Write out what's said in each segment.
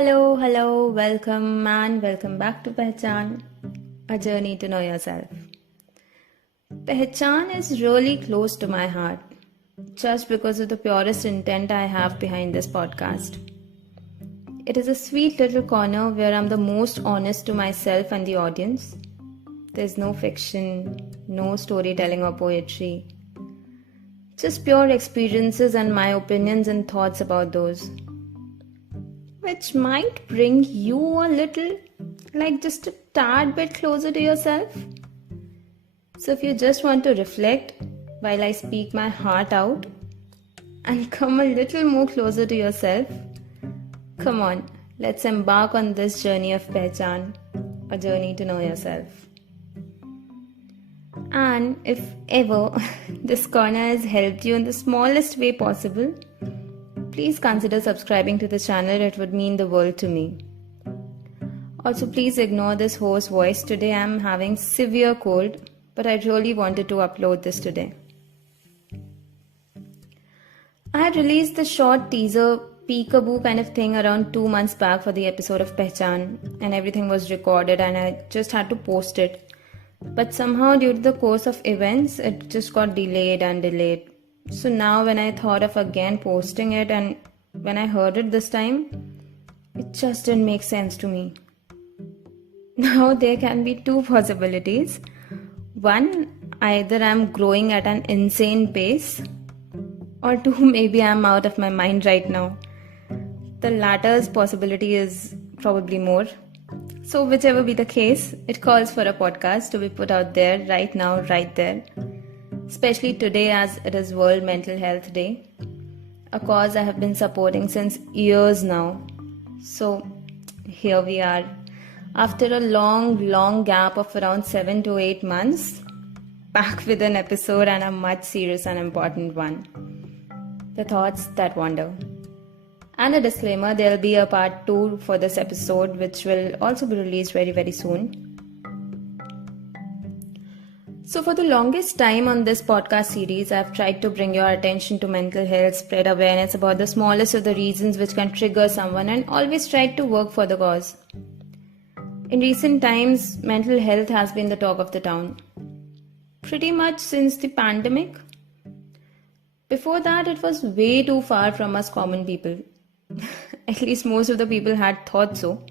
Hello, welcome back to Pehchaan, a journey to know yourself. Pehchaan is really close to my heart, just because of the purest intent I have behind this podcast. It is a sweet little corner where I'm the most honest to myself and the audience. There's no fiction, no storytelling or poetry, just pure experiences and my opinions and thoughts about those, which might bring you a little, like just a tad bit closer to yourself. So if you just want to reflect while I speak my heart out and come a little more closer to yourself, come on, let's embark on this journey of Pehchaan, a journey to know yourself. And if ever this corner has helped you in the smallest way possible, please consider subscribing to the channel. It would mean the world to me. Also, please ignore this hoarse voice. Today I'm having severe cold, but I really wanted to upload this today. I had released the short teaser peekaboo kind of thing around 2 months back for the episode of Pehchaan, and everything was recorded and I just had to post it. But somehow due to the course of events, it just got delayed. So now when I thought of again posting it and when I heard it this time, it just didn't make sense to me. Now there can be two possibilities. One, either I'm growing at an insane pace, or two, maybe I'm out of my mind right now. The latter's possibility is probably more. So whichever be the case, it calls for a podcast to be put out there right now, right there. Especially today as it is World Mental Health Day, a cause I have been supporting since years now. So here we are, after a long gap of around 7 to 8 months, back with an episode and a much serious and important one. The Thoughts That Wander. And a disclaimer, there will be a part 2 for this episode which will also be released very soon. So for the longest time on this podcast series, I've tried to bring your attention to mental health, spread awareness about the smallest of the reasons which can trigger someone, and always tried to work for the cause. In recent times, mental health has been the talk of the town. Pretty much since the pandemic. Before that, it was way too far from us common people. At least most of the people had thought so.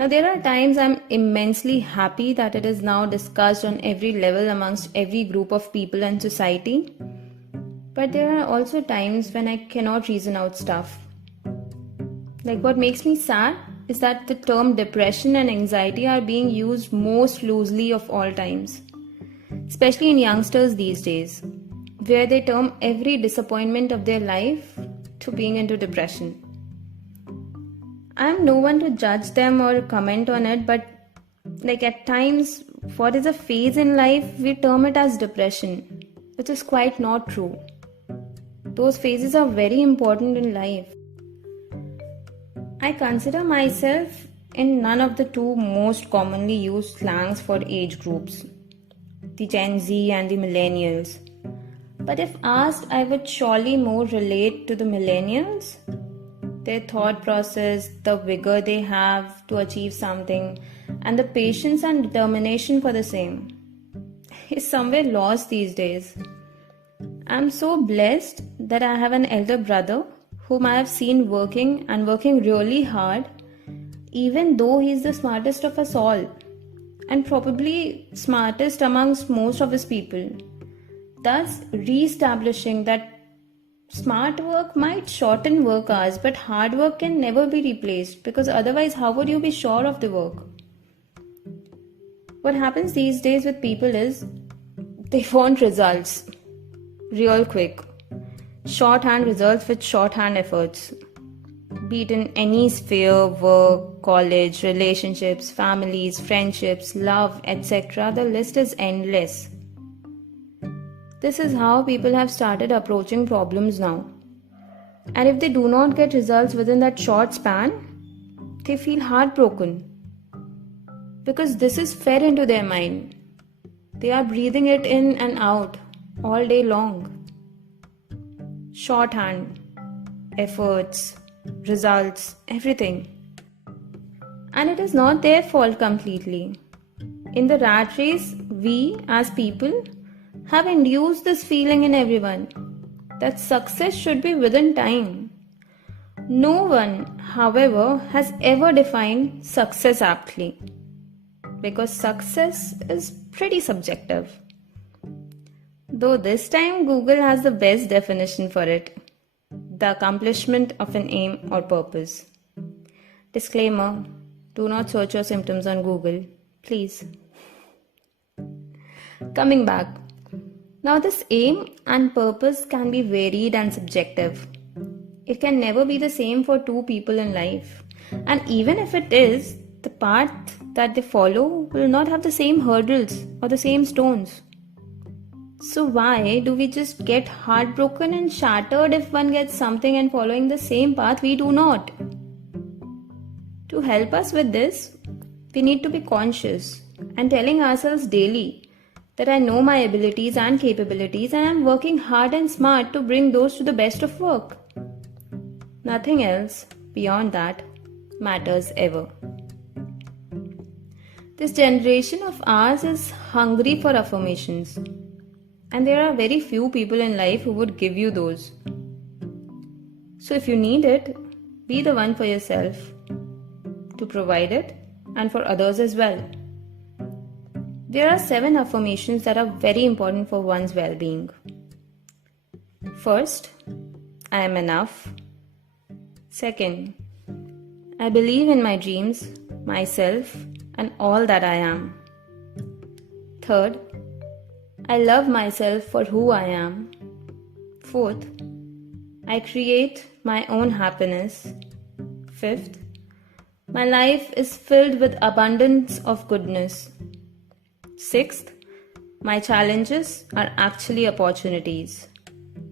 Now, there are times I'm immensely happy that it is now discussed on every level amongst every group of people and society. But there are also times when I cannot reason out stuff. Like, what makes me sad is that the term depression and anxiety are being used most loosely of all times. Especially in youngsters these days, where they term every disappointment of their life to being into depression. I am no one to judge them or comment on it, but like at times, what is a phase in life, we term it as depression, which is quite not true. Those phases are very important in life. I consider myself in none of the two most commonly used slangs for age groups, the Gen Z and the millennials. But if asked, I would surely more relate to the millennials. Their thought process, the vigor they have to achieve something, and the patience and determination for the same is somewhere lost these days. I'm so blessed that I have an elder brother whom I have seen working really hard, even though he's the smartest of us all, and probably smartest amongst most of his people. Thus, re-establishing that smart work might shorten work hours, but hard work can never be replaced, because otherwise how would you be sure of the work? What happens these days with people is they want results real quick. Shorthand results with shorthand efforts. Be it in any sphere, work, college, relationships, families, friendships, love, etc. The list is endless. This is how people have started approaching problems now. And if they do not get results within that short span, they feel heartbroken. Because this is fed into their mind. They are breathing it in and out all day long. Shorthand, efforts, results, everything. And it is not their fault completely. In the rat race, we as people have induced this feeling in everyone that success should be within time. No one, however, has ever defined success aptly, because success is pretty subjective. Though this time Google has the best definition for it: the accomplishment of an aim or purpose. Disclaimer: do not search your symptoms on Google, please. Coming back. Now, this aim and purpose can be varied and subjective. It can never be the same for two people in life. And even if it is, the path that they follow will not have the same hurdles or the same stones. So why do we just get heartbroken and shattered if one gets something and following the same path we do not? To help us with this, we need to be conscious and telling ourselves daily that I know my abilities and capabilities and I'm working hard and smart to bring those to the best of work. Nothing else beyond that matters ever. This generation of ours is hungry for affirmations, and there are very few people in life who would give you those. So if you need it, be the one for yourself to provide it and for others as well. There are 7 affirmations that are very important for one's well-being. First, I am enough. Second, I believe in my dreams, myself, and all that I am. Third, I love myself for who I am. Fourth, I create my own happiness. Fifth, my life is filled with abundance of goodness. Sixth, my challenges are actually opportunities.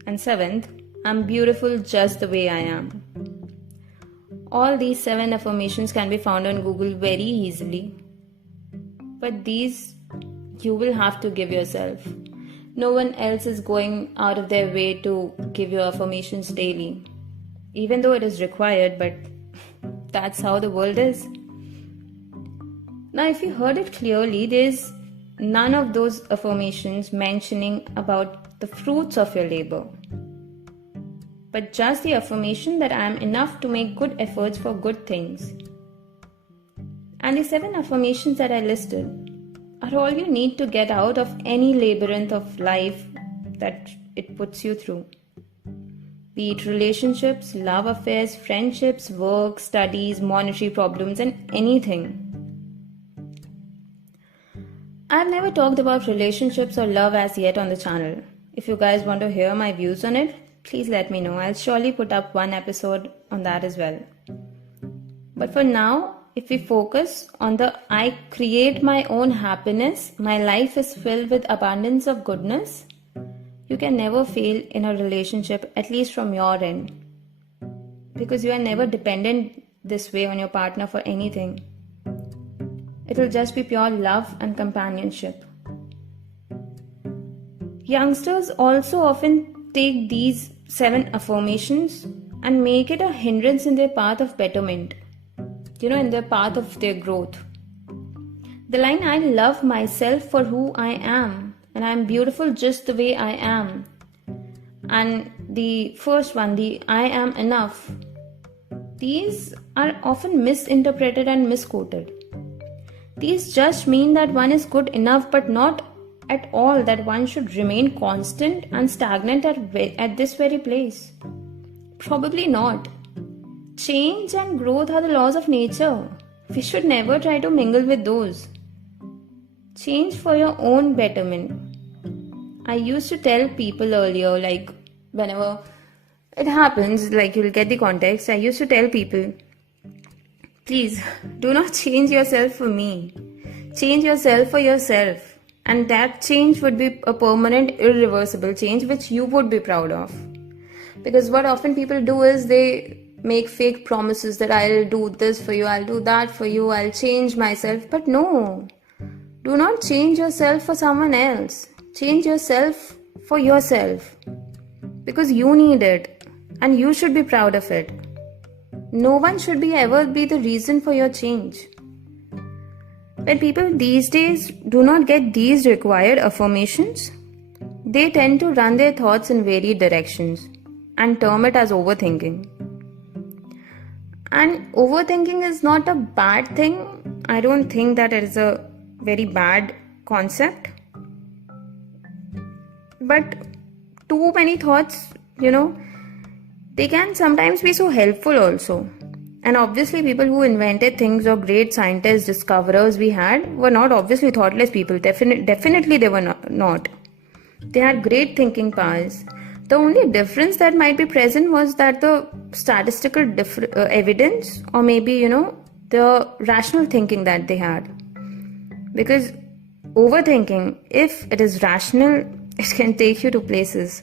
And seventh, I'm beautiful just the way I am. All these 7 affirmations can be found on Google very easily. But these you will have to give yourself. No one else is going out of their way to give you affirmations daily. Even though it is required, but that's how the world is. Now, if you heard it clearly, there's none of those affirmations mentioning about the fruits of your labor, but just the affirmation that I am enough to make good efforts for good things. And the 7 affirmations that I listed are all you need to get out of any labyrinth of life that it puts you through. Be it relationships, love affairs, friendships, work, studies, monetary problems, and anything. I've never talked about relationships or love as yet on the channel. If you guys want to hear my views on it, please let me know. I'll surely put up one episode on that as well. But for now, if we focus on the I create my own happiness, my life is filled with abundance of goodness, you can never fail in a relationship, at least from your end. Because you are never dependent this way on your partner for anything. It will just be pure love and companionship. Youngsters also often take these 7 affirmations and make it a hindrance in their path of betterment. In their path of their growth. The line, I love myself for who I am, and I am beautiful just the way I am. And the first one, the I am enough. These are often misinterpreted and misquoted. These just mean that one is good enough, but not at all that one should remain constant and stagnant at this very place. Probably not. Change and growth are the laws of nature. We should never try to mingle with those. Change for your own betterment. I used to tell people earlier, like whenever it happens, like you'll get the context, I used to tell people, please do not change yourself for me. Change yourself for yourself. And that change would be a permanent, irreversible change which you would be proud of. Because what often people do is they make fake promises that I'll do this for you, I'll do that for you, I'll change myself. But no, do not change yourself for someone else. Change yourself for yourself. Because you need it and you should be proud of it. No one should ever be the reason for your change. When people these days do not get these required affirmations, they tend to run their thoughts in varied directions and term it as overthinking. And overthinking is not a bad thing. I don't think that it is a very bad concept. But too many thoughts, they can sometimes be so helpful also. And obviously people who invented things or great scientists, discoverers we had were not obviously thoughtless people. Definitely they were not. They had great thinking powers. The only difference that might be present was that the statistical evidence, or maybe, the rational thinking that they had. Because overthinking, if it is rational, it can take you to places.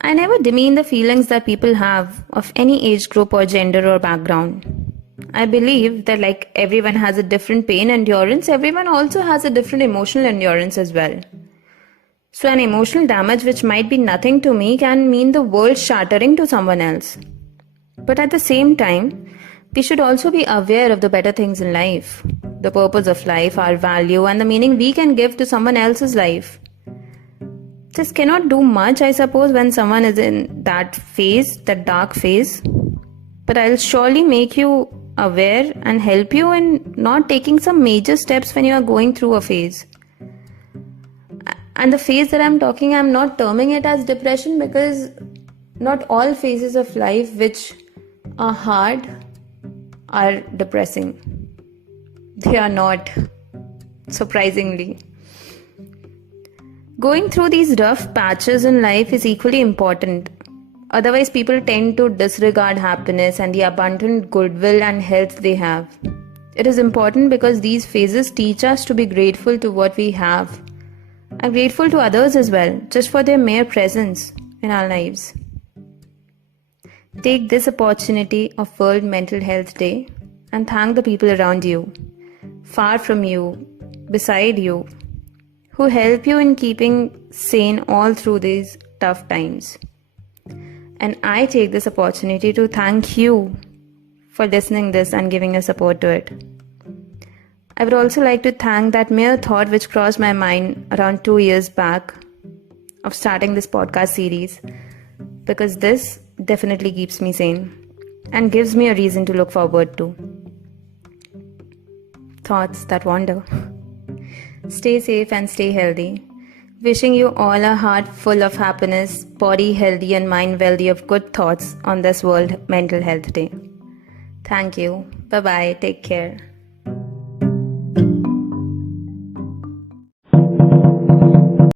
I never demean the feelings that people have of any age group or gender or background. I believe that like everyone has a different pain endurance, everyone also has a different emotional endurance as well. So an emotional damage which might be nothing to me can mean the world shattering to someone else. But at the same time, we should also be aware of the better things in life, the purpose of life, our value, and the meaning we can give to someone else's life. Just cannot do much, I suppose, when someone is in that phase, that dark phase. But I'll surely make you aware and help you in not taking some major steps when you are going through a phase. And the phase that I'm talking, I'm not terming it as depression, because not all phases of life which are hard are depressing. They are not, surprisingly. Going through these rough patches in life is equally important. Otherwise, people tend to disregard happiness and the abundant goodwill and health they have. It is important because these phases teach us to be grateful to what we have, and grateful to others as well, just for their mere presence in our lives. Take this opportunity of World Mental Health Day and thank the people around you, far from you, beside you, who help you in keeping sane all through these tough times. And I take this opportunity to thank you for listening this and giving your support to it. I would also like to thank that mere thought which crossed my mind around 2 years back of starting this podcast series, because this definitely keeps me sane and gives me a reason to look forward to. Thoughts that wander. Stay safe and stay healthy. Wishing you all a heart full of happiness, body healthy and mind wealthy of good thoughts on this World Mental Health Day. Thank you. Bye-bye. Take care.